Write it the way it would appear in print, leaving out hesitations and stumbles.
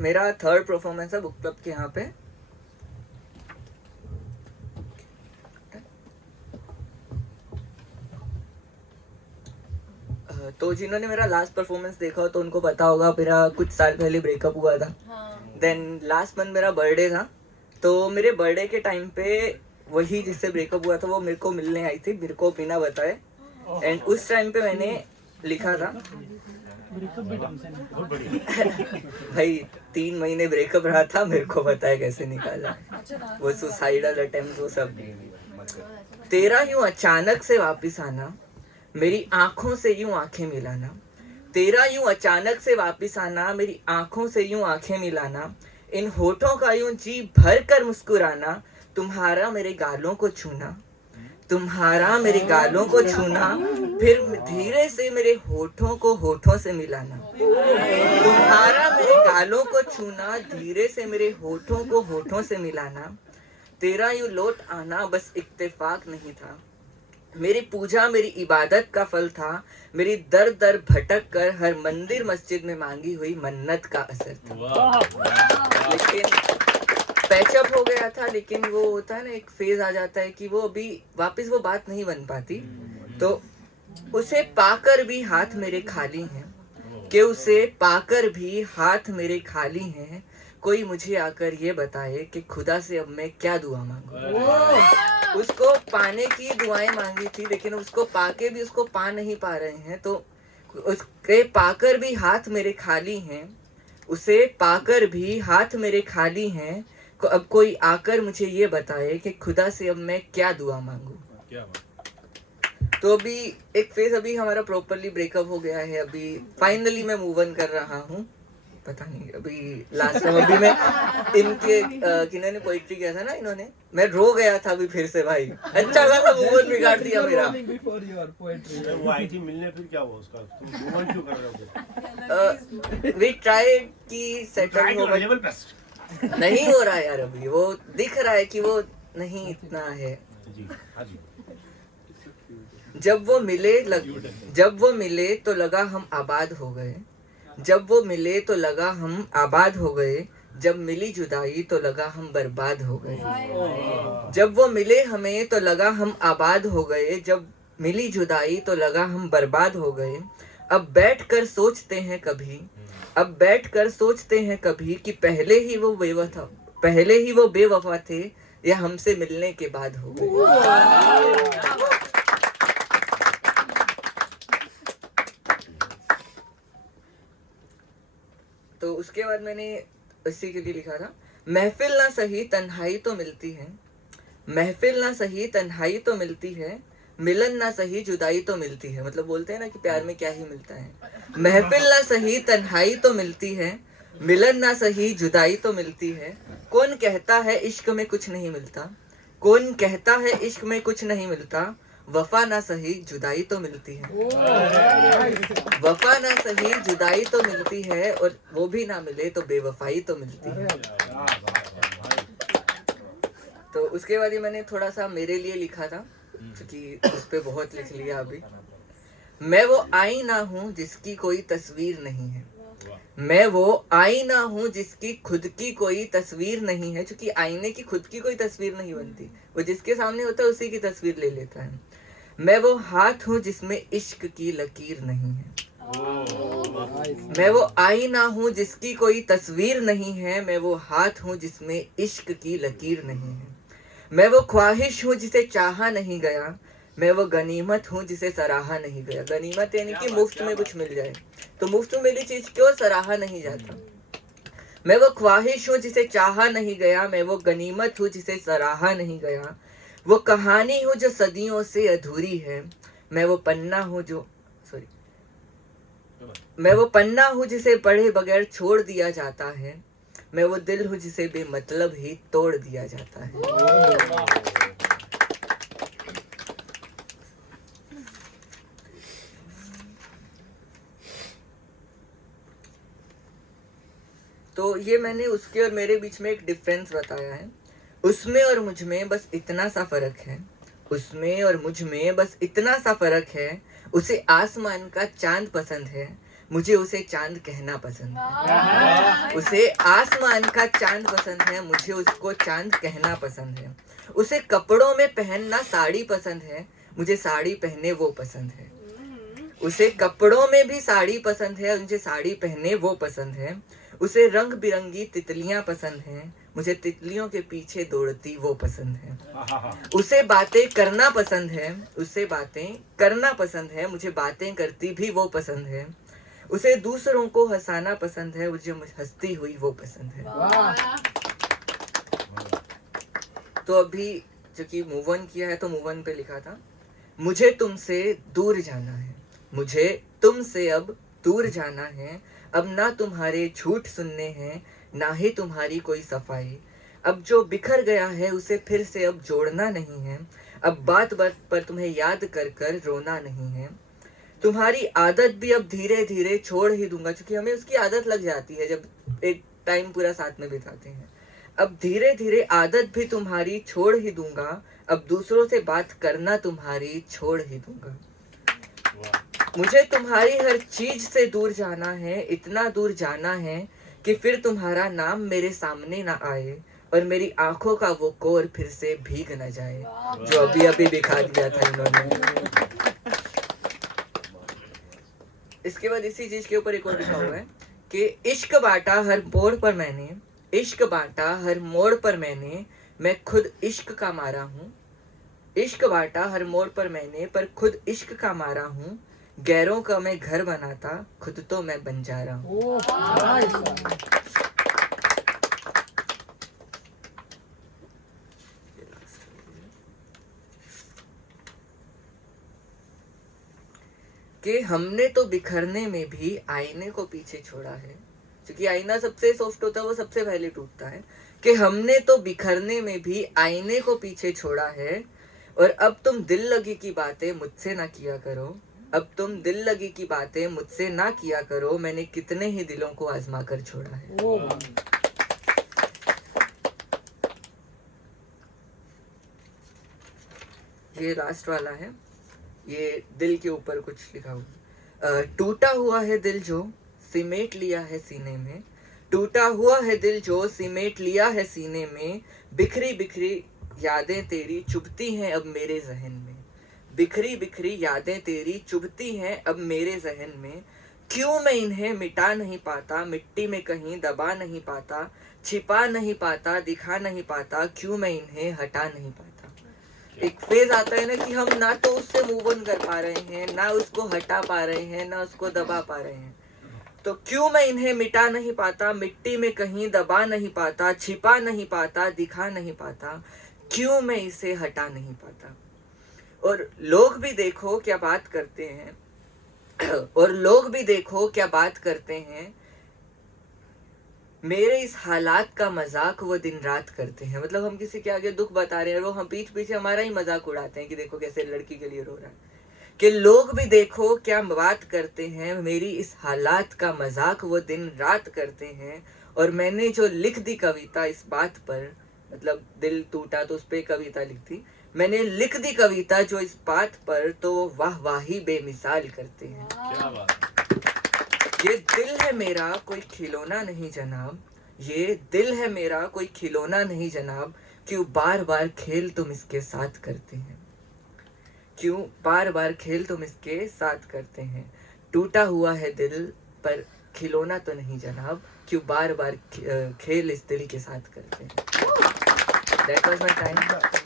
मेरा third performance है book club के यहाँ पे। तो जिन्होंने मेरा लास्ट परफॉर्मेंस देखा हो तो उनको पता होगा, मेरा कुछ साल पहले ब्रेकअप हुआ था। देन लास्ट मंथ मेरा बर्थडे था, तो मेरे बर्थडे के टाइम पे वही जिससे ब्रेकअप हुआ था वो मेरे को मिलने आई थी, मेरे को बिना बताए। एंड उस टाइम पे मैंने लिखा था भाई 3 महीने ब्रेकअप रहा था, मेरे को बताया कैसे निकाला, वो सुसाइडल अटेम्प्ट वो सब। तेरा यूं अचानक से वापिस आना, मेरी आंखों से यूं आंखें मिलाना, तेरा यूं अचानक से वापिस आना, मेरी आंखों से यूं आंखें मिलाना, इन होठों का यूं जी भर कर मुस्कुराना, तुम्हारा मेरे गालों को छूना, तुम्हारा मेरे गालों को छूना, फिर धीरे से मेरे होठों को होठों से मिलाना, तुम्हारा मेरे गालों को छूना, धीरे से मेरे होठों को होठों से मिलाना, तेरा यूं लौट आना बस इत्तेफाक नहीं था, मेरी पूजा मेरी इबादत का फल था, मेरी दर दर भटक कर हर मंदिर मस्जिद में मांगी हुई मन्नत का असर था। लेकिन पैचअप हो गया था, लेकिन वो होता है ना, एक फेज आ जाता है कि वो अभी वापस वो बात नहीं बन पाती। तो उसे पाकर भी हाथ मेरे खाली हैं, कि उसे पाकर भी हाथ मेरे खाली हैं, कोई मुझे आकर ये बताए कि खुदा से अब मैं क्या दुआ मांगू। उसको पाने की दुआएं मांगी थी, लेकिन उसको पाके भी उसको पा नहीं पा रहे हैं। तो उसके पाकर भी हाथ मेरे खाली हैं, उसे पाकर भी हाथ मेरे खाली हैं, अब कोई आकर मुझे ये बताए कि खुदा से अब मैं क्या दुआ मांगू। तो अभी एक फेज अभी हमारा प्रॉपरली ब्रेकअप हो गया है, अभी फाइनली मैं मूव ऑन कर रहा हूँ। पता नहीं अभी लास्ट टाइम अभी मैं इनके किन्होंने पोइट्री किया था ना, इन्होंने, मैं रो गया था अभी फिर से भाई, अच्छा खासा मूव ऑन बिगाड़ दिया मेरा। वो आई थी मिलने, फिर क्या हुआ उसका? तुम मूव ऑन क्यों कर रहे हो? वी ट्राई कि सेटल हो, नहीं हो रहा है यार, अभी वो दिख रहा है कि वो नहीं इतना है। जब वो मिले तो लगा हम आबाद हो गए, जब वो मिले तो लगा हम आबाद हो गए, जब मिली जुदाई तो लगा हम बर्बाद हो गए। जब वो मिले हमें तो लगा हम आबाद हो गए, जब मिली जुदाई तो लगा हम बर्बाद हो गए। अब बैठकर सोचते हैं कभी कि पहले ही वो बेवफा थे या हमसे मिलने के बाद हो गए। तो उसके बाद मैंने इसी के लिए लिखा था, महफिल ना सही तन्हाई तो मिलती है, महफिल ना सही तन्हाई तो मिलती है, मिलन ना सही जुदाई तो मिलती है। मतलब बोलते हैं ना कि प्यार में क्या ही मिलता है। महफिल ना सही तन्हाई तो मिलती है, मिलन ना सही जुदाई तो मिलती है। कौन कहता है इश्क में कुछ नहीं मिलता, कौन कहता है इश्क में कुछ नहीं मिलता, वफा ना सही जुदाई तो मिलती है, वफा ना सही जुदाई तो मिलती है, और वो भी ना मिले तो बेवफाई तो मिलती है। तो उसके बाद ही मैंने थोड़ा सा मेरे लिए लिखा था, क्योंकि उस पे बहुत लिख लिया अभी। मैं वो आईना हूँ जिसकी कोई तस्वीर नहीं है, मैं वो आईना हूँ जिसकी खुद की कोई तस्वीर नहीं है, क्योंकि आईने की खुद की कोई तस्वीर नहीं बनती, वो जिसके सामने होता है उसी की तस्वीर ले लेता है। मैं वो हाथ हूँ जिसमें इश्क की लकीर नहीं है, मैं वो आईना हूँ जिसकी कोई तस्वीर नहीं है, मैं वो हाथ हूँ जिसमें इश्क की लकीर नहीं है। मैं वो ख्वाहिश हूँ जिसे चाहा नहीं गया, मैं वो गनीमत हूँ जिसे सराहा नहीं गया। गनीमत यानी कि मुफ्त में कुछ मिल जाए, तो मुफ्त में मिली चीज क्यों सराहा नहीं जाता। मैं वो ख्वाहिश हूँ जिसे चाहा नहीं गया, मैं वो गनीमत हूँ जिसे सराहा नहीं गया, वो कहानी हूँ जो सदियों से अधूरी है, मैं वो पन्ना हूँ जिसे पढ़े बगैर छोड़ दिया जाता है, मैं वो दिल हूँ जिसे बेमतलब ही तोड़ दिया जाता है। तो ये मैंने उसके और मेरे बीच में एक डिफरेंस बताया है। उसमें और मुझ में बस इतना सा फर्क है, उसमें और मुझ में बस इतना सा फर्क है, उसे आसमान का चांद पसंद है, मुझे उसे चांद कहना पसंद है। उसे आसमान का चांद पसंद है, मुझे उसको चांद कहना पसंद है। उसे कपड़ों में पहनना साड़ी पसंद है, मुझे साड़ी पहने वो पसंद है। उसे कपड़ों में भी साड़ी पसंद है, मुझे साड़ी पहने वो पसंद है। उसे रंग बिरंगी तितलियां पसंद हैं, मुझे तितलियों के पीछे दौड़ती वो पसंद है। उसे बातें करना पसंद है, उसे बातें करना पसंद है, मुझे बातें करती भी वो पसंद है। उसे दूसरों को हंसाना पसंद है, मुझे हंसती हुई वो पसंद है। तो अभी क्योंकि मूव ऑन किया है तो मूव ऑन पे लिखा था, मुझे तुमसे दूर जाना है, मुझे तुमसे अब दूर जाना है। अब ना तुम्हारे झूठ सुनने हैं, ना ही तुम्हारी कोई सफाई। अब जो बिखर गया है उसे फिर से अब जोड़ना नहीं है। अब बात बात पर तुम्हें याद कर कर रोना नहीं है। तुम्हारी आदत भी अब धीरे धीरे छोड़ ही दूंगा, क्योंकि हमें उसकी आदत लग जाती है जब एक टाइम पूरा साथ में बिताते हैं। अब धीरे धीरे आदत भी तुम्हारी छोड़ ही दूंगा, अब दूसरों से बात करना तुम्हारी छोड़ ही दूंगा। मुझे तुम्हारी हर चीज से दूर जाना है, इतना दूर जाना है कि फिर तुम्हारा नाम मेरे सामने ना आए और मेरी आंखों का वो कोर फिर से भीग न जाए, जो अभी अभी दिखा दिया था इन्होंने। इसके बाद इसी चीज के ऊपर एक और लिखा हुआ है कि इश्क बांटा हर मोड़ पर मैंने, इश्क बांटा हर मोड़ पर मैंने, मैं खुद इश्क का मारा हूँ। इश्क बांटा हर मोड़ पर मैंने, पर खुद इश्क का मारा हूँ। गैरों का मैं घर बनाता, खुद तो मैं बंजारा हूँ। कि हमने तो बिखरने में भी आईने को पीछे छोड़ा है, क्योंकि आईना सबसे सॉफ्ट होता है, वो सबसे पहले टूटता है। कि हमने तो बिखरने में भी आईने को पीछे छोड़ा है, और अब तुम दिल लगी की बातें मुझसे ना किया करो। अब तुम दिल लगी की बातें मुझसे ना किया करो, मैंने कितने ही दिलों को आजमा कर छोड़ा है। ये लास्ट वाला है, ये दिल के ऊपर कुछ लिखा हुआ। टूटा हुआ है दिल जो सिमेट लिया है सीने में, टूटा हुआ है दिल जो सिमेट लिया है सीने में। बिखरी बिखरी यादें तेरी चुभती हैं अब मेरे जहन में, बिखरी बिखरी यादें तेरी चुभती हैं अब मेरे जहन में। क्यों मैं इन्हें मिटा नहीं पाता, मिट्टी में कहीं दबा नहीं पाता, छिपा नहीं पाता, दिखा नहीं पाता, क्यों मैं इन्हें हटा नहीं पाता। एक फेज आता है ना कि हम ना तो उससे मूव ऑन कर पा रहे हैं, ना उसको हटा पा रहे हैं, ना उसको दबा पा रहे हैं। तो क्यों मैं इन्हें मिटा नहीं पाता, मिट्टी में कहीं दबा नहीं पाता, छिपा नहीं पाता, दिखा नहीं पाता, क्यों मैं इसे हटा नहीं पाता। और लोग भी देखो क्या बात करते हैं, और लोग भी देखो क्या बात करते हैं, मेरे इस हालात का मजाक वो दिन रात करते हैं। मतलब हम किसी के आगे दुख बता रहे हैं, वो हम पीठ पीछे हमारा ही मजाक उड़ाते हैं कि देखो कैसे लड़की के लिए रो रहा है। कि लोग भी देखो क्या बात करते हैं, मेरी इस हालात का मजाक वो दिन रात करते हैं। और मैंने जो लिख दी कविता इस बात पर, मतलब दिल टूटा तो उस पर कविता लिख दी, मैंने लिख दी कविता जो इस बात पर, तो वाह वाही बेमिसाल करते हैं। क्या बात। ये दिल है मेरा कोई खिलौना नहीं जनाब, ये दिल है मेरा कोई खिलौना नहीं जनाब, क्यों बार बार खेल तुम इसके साथ करते हैं, क्यों बार बार खेल तुम इसके साथ करते हैं। टूटा हुआ है दिल पर खिलौना तो नहीं जनाब, क्यों बार बार खेल इस दिल के साथ करते हैं। That was my time.